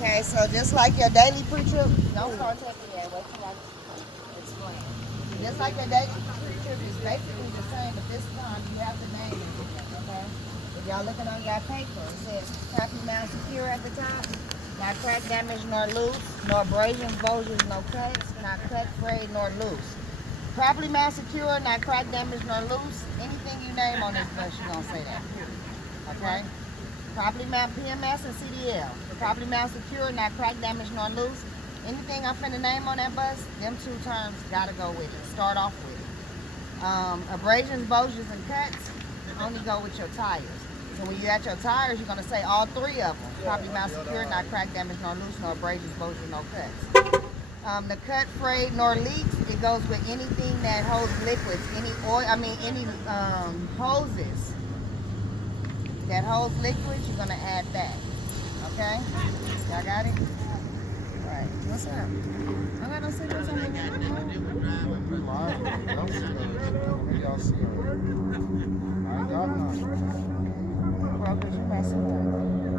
Okay, so just like your daily pre-trip, don't start taking yet. Wait till I explain. Just like your daily pre-trip is basically the same, but this time you have the name in it, okay? If y'all looking on your paper, it says properly mount secure at the top. Not crack, damage, nor loose, nor abrasions, bulges, no cuts, not cut, frayed, nor loose. Properly mount secure, not crack, damage, nor loose. Anything you name on this bus, you're gonna say that. Okay? Properly mount PMS and CDL. Properly mount secure, not crack, damage, nor loose. Anything I'm finna name on that bus, them two terms gotta go with it. Start off with it. Abrasions, bulges, and cuts only go with your tires. So when you're at your tires, you're gonna say all three of them. Properly mount secure, not crack, damage, nor loose, no abrasions, bulges, no cuts. The cut, frayed, nor leaks, it goes with anything that holds liquids, any oil, any hoses that holds liquids, you're gonna add that. Okay? Y'all got it? All right. What's up? I got no signals on the Y'all see her. I ain't got none. Bro, because you messing up.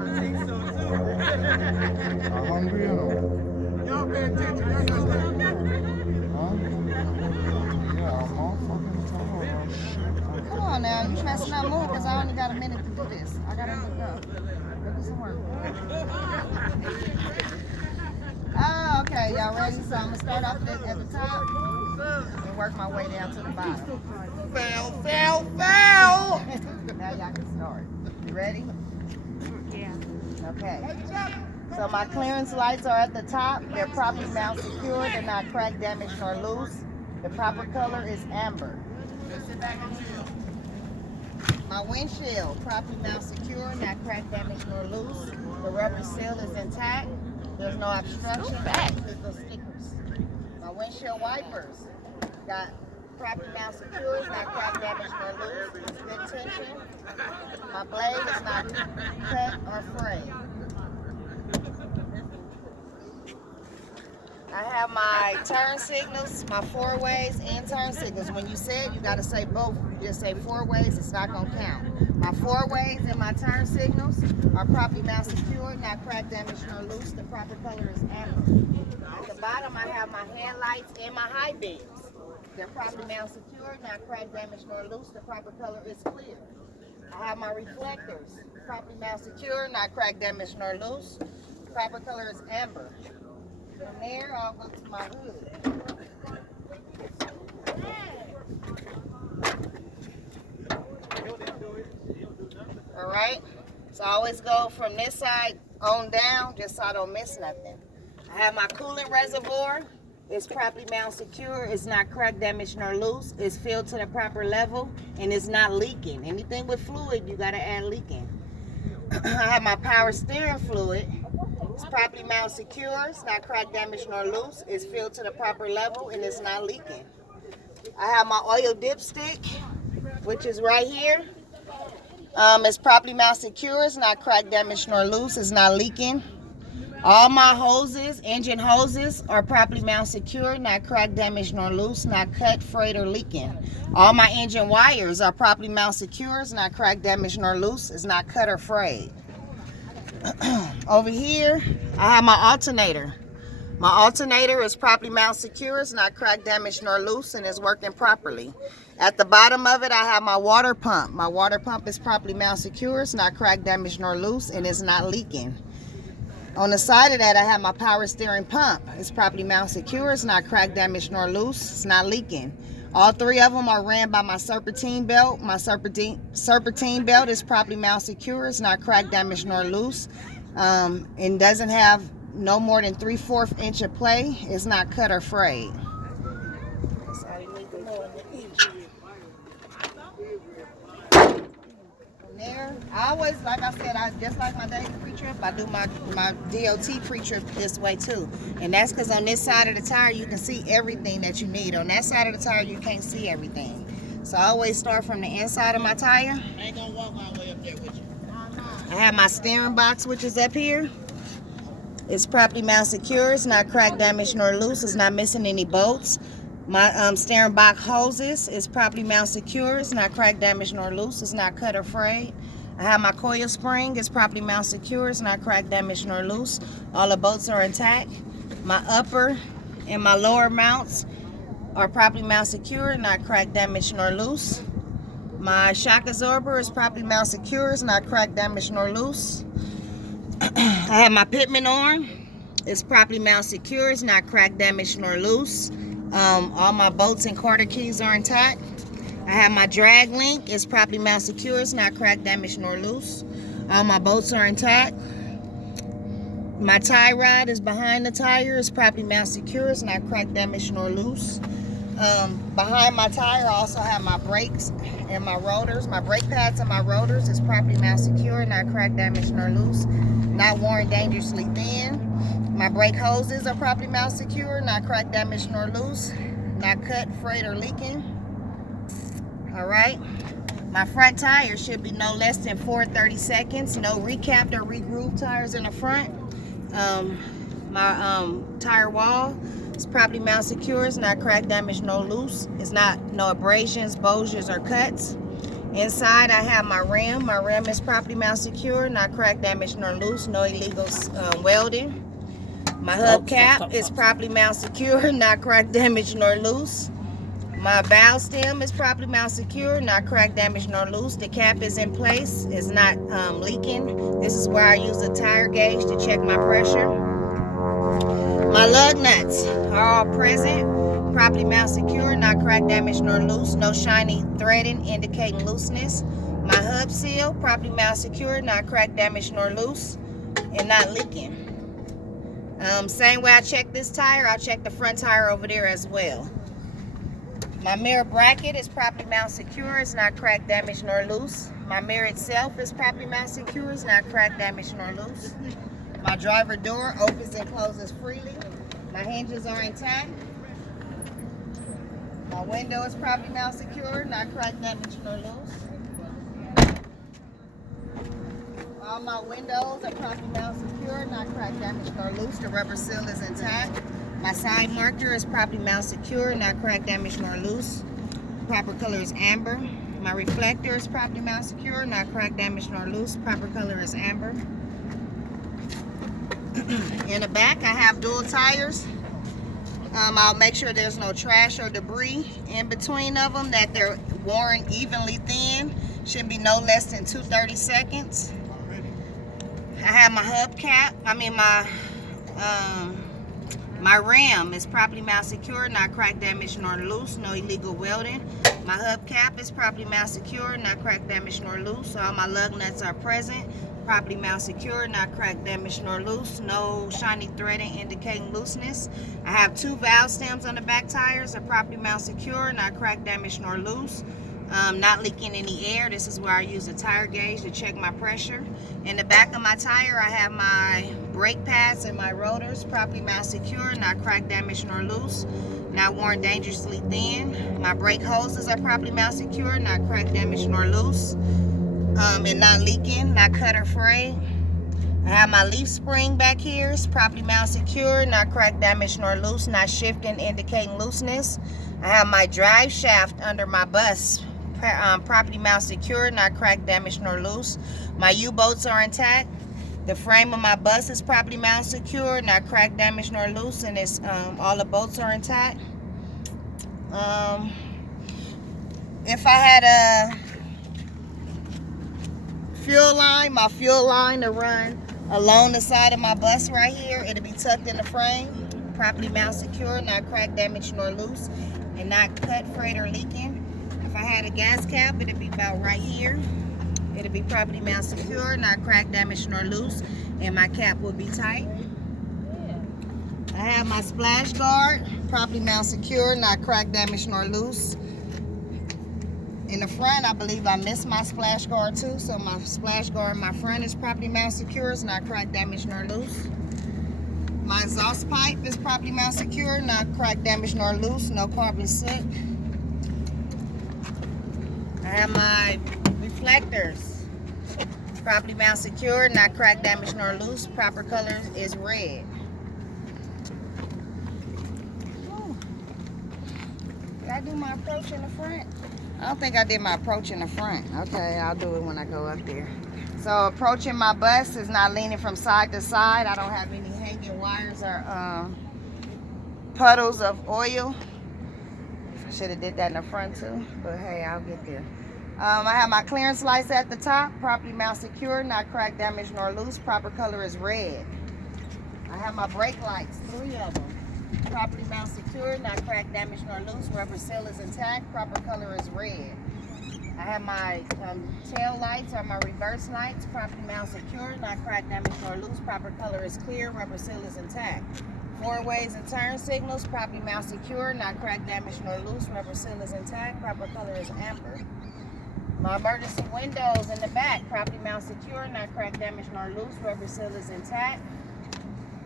I think so too. I'm hungry, you know. Y'all pay attention. Y'all know Huh? Yeah, I'm all fucking tired. Oh, shit. Come on now, you messing up more because I only got a minute to do this. I gotta go. Go do some work. Oh, okay, y'all ready? So I'm gonna start off at the top and work my way down to the bottom. Fail, fail, fail! Now y'all can start. You ready? Yeah. Okay. So my clearance lights are at the top. They're properly mount secure. They're not crack, damaged, nor loose. The proper color is amber. My windshield, properly mount secure, not crack, damaged, nor loose. The rubber seal is intact. There's no obstruction. There's no stickers. My windshield wipers got properly mount secure, it's not crack, damaged, nor loose. It's good tension. My blade is not cut or frayed. I have my turn signals, my four ways and turn signals. When you say it, you got to say both. You just say four ways, it's not going to count. My four ways and my turn signals are properly mount secure, not crack, damaged, nor loose. The proper color is amber. At the bottom, I have my headlights and my high beams. They're properly mount secure, not crack, damaged, nor loose. The proper color is clear. I have my reflectors, properly mount secure, not crack, damaged, nor loose. The proper color is amber. From there, I'll go to my hood. All right, so I always go from this side on down, just so I don't miss nothing. I have my coolant reservoir. It's properly mount secure. It's not crack, damaged, nor loose. It's filled to the proper level, and it's not leaking. Anything with fluid, you gotta add leaking. I have my power steering fluid. It's properly mount secure. It's not crack, damaged, nor loose. It's filled to the proper level, and it's not leaking. I have my oil dipstick, which is right here. It's properly mount secure. It's not crack, damaged, nor loose. It's not leaking. All my hoses, engine hoses, are properly mount secure, not crack, damaged, nor loose, not cut, frayed, or leaking. All my engine wires are properly mount secure. It's not crack, damaged, nor loose. It's not cut or frayed. Over here, I have my alternator. My alternator is properly mount secure. It's not crack, damaged, nor loose, and is working properly. At the bottom of it, I have my water pump. My water pump is properly mount secure. It's not crack, damaged, nor loose, and it's not leaking. On the side of that, I have my power steering pump. It's properly mount secure. It's not crack, damaged, nor loose. It's not leaking. All three of them are ran by my serpentine belt. My serpentine belt is properly mount secure. It's not crack, damaged, nor loose. And doesn't have no more than 3/4 inch of play. It's not cut or frayed. There, I always, like I said, I just like my daily pre-trip, I do my DOT pre-trip this way too. And that's because on this side of the tire, you can see everything that you need. On that side of the tire, you can't see everything. So I always start from the inside of my tire. I ain't gonna walk my way up there with you. I have my steering box, which is up here. It's properly mount secure. It's not crack, damaged, nor loose. It's not missing any bolts. My steering box hoses is properly mount secure. It's not crack, damaged, nor loose. It's not cut or frayed. I have my coil spring. It's properly mounted secure. It's not cracked, damaged, nor loose. All the bolts are intact. My upper and my lower mounts are properly mounted secure, not cracked, damaged, nor loose. My shock absorber is properly mounted secure. It's not cracked, damaged, nor loose. I have my pitman arm. It's properly mounted secure. It's not cracked, damaged, nor loose. All my bolts and quarter keys are intact. I have my drag link. It's properly mounted secure. It's not cracked, damaged, nor loose. All my bolts are intact. My tie rod is behind the tire. It's properly mounted secure. It's not cracked, damaged, nor loose. Behind my tire, I also have my brakes and my rotors. My brake pads and my rotors is properly mounted secure, not cracked, damaged, nor loose. Not worn dangerously thin. My brake hoses are properly mounted secure, not cracked, damaged, nor loose. Not cut, frayed, or leaking. All right. My front tire should be no less than 4/32. No recapped or re-grooved tires in the front. My tire wall is properly mounted secure. It's not cracked, damaged, no loose. It's not no abrasions, bulges, or cuts. Inside, I have my rim. My rim is properly mounted secure, not cracked, damaged, nor loose. No illegal welding. My hubcap is properly mounted secure, not cracked, damaged, nor loose. My valve stem is properly mounted secure, not cracked, damaged, nor loose. The cap is in place. It's not leaking. This is where I use a tire gauge to check my pressure. My lug nuts are all present, properly mounted secure, not cracked, damaged, nor loose. No shiny threading indicating looseness. My hub seal, properly mounted secure, not cracked, damaged, nor loose, and not leaking. Same way I check this tire, I'll check the front tire over there as well. My mirror bracket is properly mounted secure. It's not cracked, damaged, nor loose. My mirror itself is properly mounted secure. It's not cracked, damaged, nor loose. My driver door opens and closes freely. My hinges are intact. My window is properly mounted secure. Not cracked, damaged, nor loose. All my windows are properly mounted secure. Not cracked, damaged, nor loose. The rubber seal is intact. My side marker is properly mounted secure, not cracked, damaged, nor loose. Proper color is amber. My reflector is properly mounted secure, not cracked, damaged, nor loose. Proper color is amber. In the back, I have dual tires. I'll make sure there's no trash or debris in between of them, that they're worn evenly thin. Should be no less than 2/32. I have my hubcap, my rim is properly mounted secure, not cracked, damaged, nor loose. No illegal welding. My hubcap is properly mounted secure, not cracked, damaged, nor loose. All my lug nuts are present, properly mounted secure, not cracked, damaged, nor loose. No shiny threading indicating looseness. I have 2 valve stems on the back tires. They're properly mounted secure, not cracked, damaged, nor loose. Not leaking any air. This is where I use a tire gauge to check my pressure. In the back of my tire, I have my brake pads and my rotors properly mounted secure, not cracked, damaged, nor loose. Not worn dangerously thin. My brake hoses are properly mounted secure, not cracked, damaged, nor loose. And not leaking, not cut or frayed. I have my leaf spring back here. It's properly mounted secure, not cracked, damaged, nor loose. Not shifting, indicating looseness. I have my drive shaft under my bus, properly mounted secure, not cracked, damaged, nor loose. My U-bolts are intact. The frame of my bus is properly mounted secure, not cracked, damaged, nor loose, and it's all the bolts are intact. If I had a fuel line, my fuel line to run along the side of my bus right here, it'll be tucked in the frame, properly mounted secure, not cracked, damaged, nor loose, and not cut, frayed, or leaking. If I had a gas cap, it'd be about right here. It'll be properly mounted secure, not cracked, damaged, nor loose, and my cap will be tight. I have my splash guard, properly mounted secure, not cracked, damaged, nor loose. In the front, I believe I missed my splash guard too, so my splash guard in my front is properly mounted secure, it's not cracked, damaged, nor loose. My exhaust pipe is properly mounted secure, not cracked, damaged, nor loose, no carbon soot. I have my reflectors, properly mounted secure, not cracked, damaged, nor loose. Proper color is red. Did I do my approach in the front? I don't think I did my approach in the front. Okay, I'll do it when I go up there. So approaching my bus is not leaning from side to side. I don't have any hanging wires or puddles of oil. I should have did that in the front too, but hey, I'll get there. I have my clearance lights at the top, properly mount secure, not cracked, damaged, nor loose. Proper color is red. I have my brake lights, 3 of them. Properly mount secure, not cracked, damaged, nor loose. Rubber seal is intact. Proper color is red. I have my tail lights or my reverse lights. Properly mount secure, not cracked, damaged, nor loose. Proper color is clear. Rubber seal is intact. 4 ways and turn signals. Properly mount secure, not cracked, damaged, nor loose. Rubber seal is intact. Proper color is amber. My emergency windows in the back. Properly mount secure, not cracked, damaged, nor loose. Rubber seal is intact.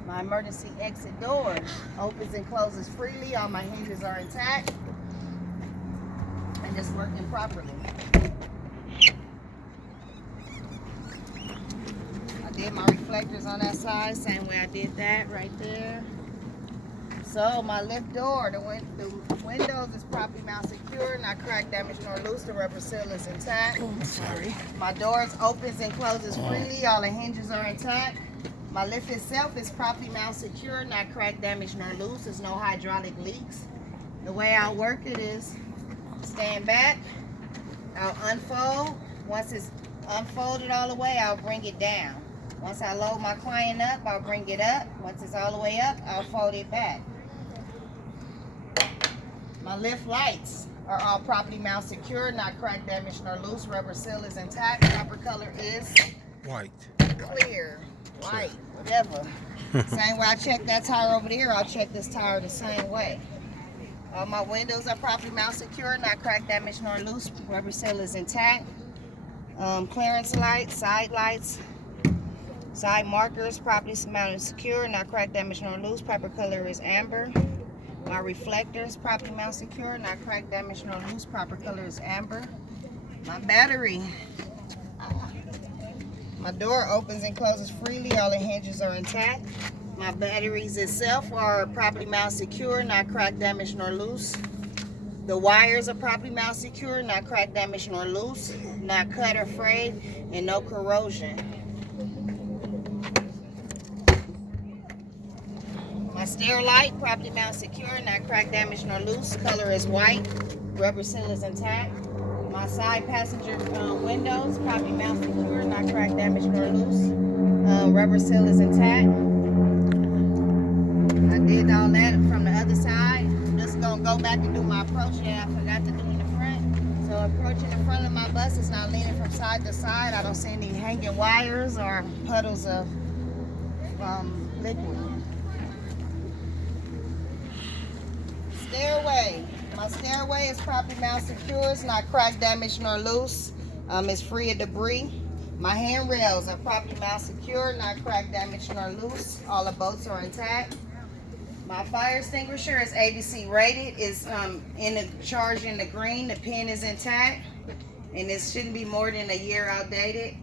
My emergency exit door opens and closes freely. All my hinges are intact and it's working properly. I did my reflectors on that side, same way I did that right there. So my lift door, the windows is properly mount secure, not cracked, damaged, nor loose. The rubber seal is intact. Oh, sorry. My doors opens and closes freely. All the hinges are intact. My lift itself is properly mount secure, not cracked, damaged, nor loose. There's no hydraulic leaks. The way I'll work it is stand back. I'll unfold. Once it's unfolded all the way, I'll bring it down. Once I load my client up, I'll bring it up. Once it's all the way up, I'll fold it back. My lift lights are all properly mount secure, not cracked, damaged, nor loose. Rubber seal is intact. Proper color is White. clear, white, whatever. Same way I check that tire over there, I'll check this tire the same way. All my windows are properly mount secure, not cracked, damaged, nor loose. Rubber seal is intact. Clearance lights, side markers, properly mounted secure, not cracked, damaged, nor loose. Proper color is amber. My reflectors, properly mount secure, not cracked, damaged, nor loose. Proper color is amber. My battery. My door opens and closes freely. All the hinges are intact. My batteries itself are properly mount secure, not cracked, damaged, nor loose. The wires are properly mount secure, not cracked, damaged, nor loose, not cut or frayed, and no corrosion. My stair light, properly mount secure, not cracked, damaged, nor loose. Color is white. Rubber seal is intact. My side passenger windows, properly mount secure, not cracked, damaged, nor loose. Rubber seal is intact. I did all that from the other side. I'm just gonna go back and do my approach that I forgot to do in the front. So approaching the front of my bus is not leaning from side to side. I don't see any hanging wires or puddles of liquid. Stairway. My stairway is properly mount secure. It's not cracked, damaged, nor loose. It's free of debris. My handrails are properly mount secure, not cracked, damaged, nor loose. All the bolts are intact. My fire extinguisher is ABC rated. It's in the charge in the green. The pin is intact, and it shouldn't be more than a year outdated.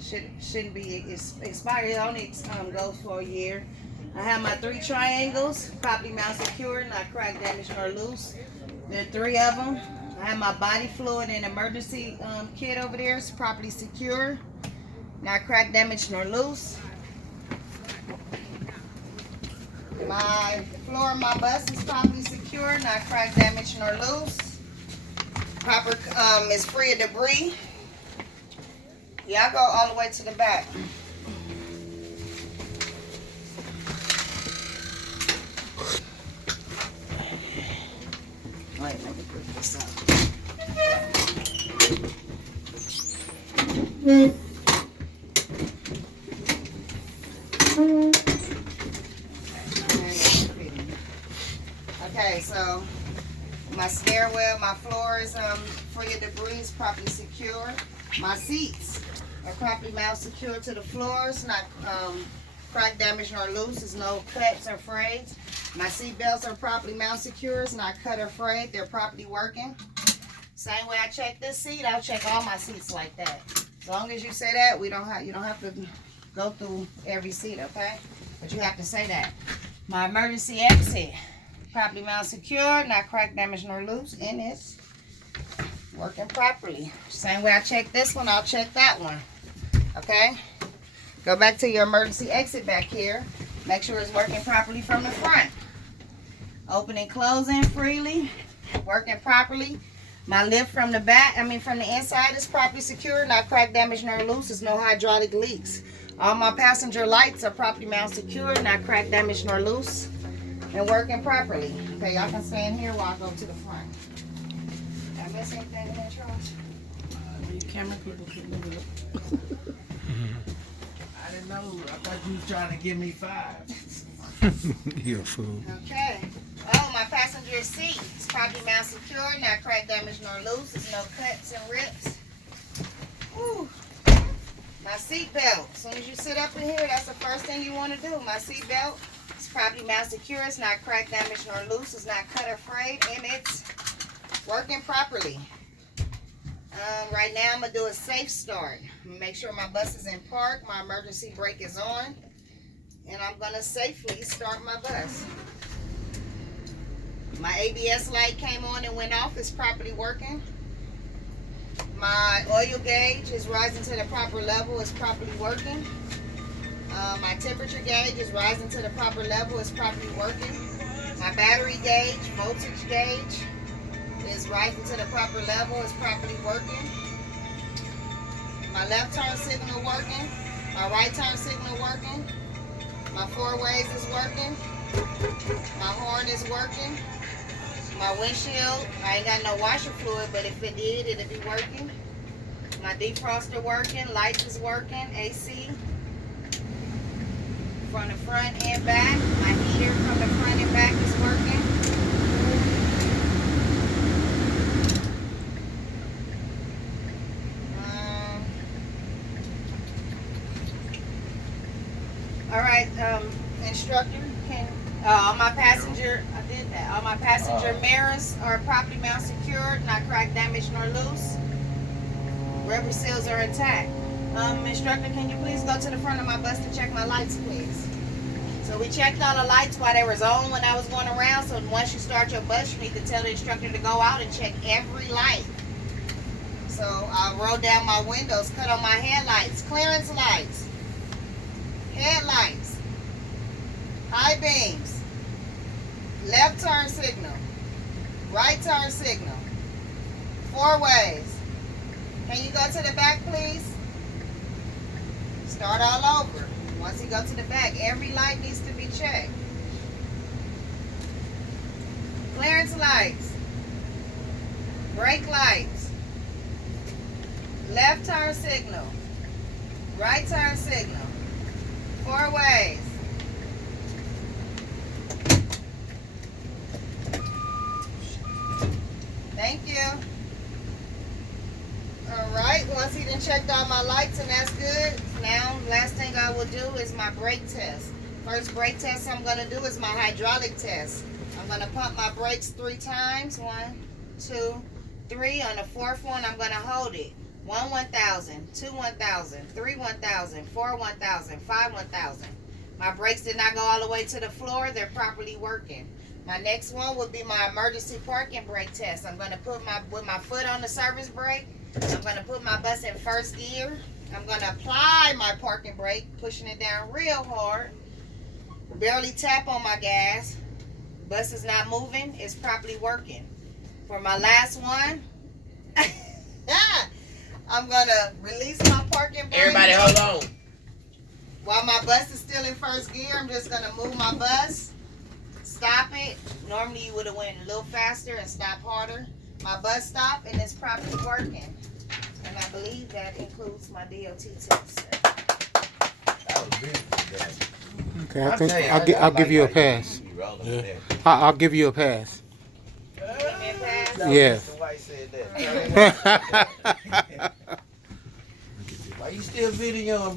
Shouldn't be expired. It only goes for a year. I have my 3 triangles, properly mount secure, not cracked, damaged, nor loose. There are 3 of them. I have my body fluid and emergency kit over there. It's properly secure, not cracked, damaged, nor loose. My floor of my bus is properly secure, not cracked, damaged, nor loose. Proper is free of debris. Yeah, I go all the way to the back. Wait, let me put this up. Okay, so my stairwell, my floor is free of debris, properly secure. My seats are properly mount secure to the floors, not cracked, damaged, nor loose. There's no cuts or frayed. My seat belts are properly mount secure. It's not cut or frayed. They're properly working. Same way I check this seat, I'll check all my seats like that. As long as you say that, you don't have to go through every seat, okay? But you have to say that. My emergency exit, properly mount secure, not cracked, damaged, nor loose. And it's Working properly. Same way I check this one, I'll check that one. Okay? Go back to your emergency exit back here. Make sure it's working properly from the front. Opening, closing freely. Working properly. My lift from the back, from the inside is properly secure, not cracked, damaged, nor loose. There's no hydraulic leaks. All my passenger lights are properly mounted secure, not cracked, damaged, nor loose, and working properly. Okay, y'all can stay in here while I go to the front. Did I miss anything in there, Charles? Camera people keep moving up. I didn't know. I thought you was trying to give me 5. You're a fool. Okay. Oh, my passenger seat is properly mounted secure, not cracked, damaged, nor loose. There's no cuts and rips. Whew. My seat belt. As soon as you sit up in here, that's the first thing you want to do. My seat belt is properly mounted secure. It's not cracked, damaged, nor loose. It's not cut or frayed, and it's working properly. Right now, I'm going to do a safe start. Make sure my bus is in park. My emergency brake is on. And I'm going to safely start my bus. My ABS light came on and went off. It's properly working. My oil gauge is rising to the proper level. It's properly working. My temperature gauge is rising to the proper level. It's properly working. My battery gauge, voltage gauge, is rising to the proper level. It's properly working. My left turn signal working. My right turn signal working. My 4 ways is working. My horn is working. My windshield, I ain't got no washer fluid, but if it did, it'd be working. My defroster working, lights is working, AC. From the front and back. My heater from the front and back is working. Alright, instructor, all my passenger, I did that. All my passenger mirrors are properly mounted secured, not cracked, damaged, nor loose. Rubber seals are intact. Instructor, can you please go to the front of my bus to check my lights, please? So we checked all the lights while they was on when I was going around. So once you start your bus, you need to tell the instructor to go out and check every light. So I rolled down my windows, cut on my headlights, clearance lights, headlights, high beams, left turn signal, right turn signal, 4 ways. Can you go to the back, please? Start all over. Once you go to the back, every light needs to be checked. Clearance lights, brake lights, left turn signal, right turn signal, 4 ways. Thank you. Alright, once he done checked all my lights and that's good, now last thing I will do is my brake test. First brake test I'm going to do is my hydraulic test. I'm going to pump my brakes 3 times. 1, 2, 3. On the 4th one, I'm going to hold it. 1, 1,000, 2, 1,000, 3, 1,000, 4, 1,000, 5, 1,000. My brakes did not go all the way to the floor. They're properly working. My next one would be my emergency parking brake test. I'm going to put with my foot on the service brake. I'm going to put my bus in first gear. I'm going to apply my parking brake, pushing it down real hard. Barely tap on my gas. Bus is not moving. It's properly working. For my last one, I'm going to release my parking brake. Everybody hold on. While my bus is still in first gear, I'm just going to move my bus, stop it. Normally you would have went a little faster and stopped harder. My bus stopped and it's properly working. And I believe that includes my DOT test. Okay, I think I'll give you a pass. Yeah. I'll give you a pass. Give me a pass? Yeah. Why you still videoing, bro?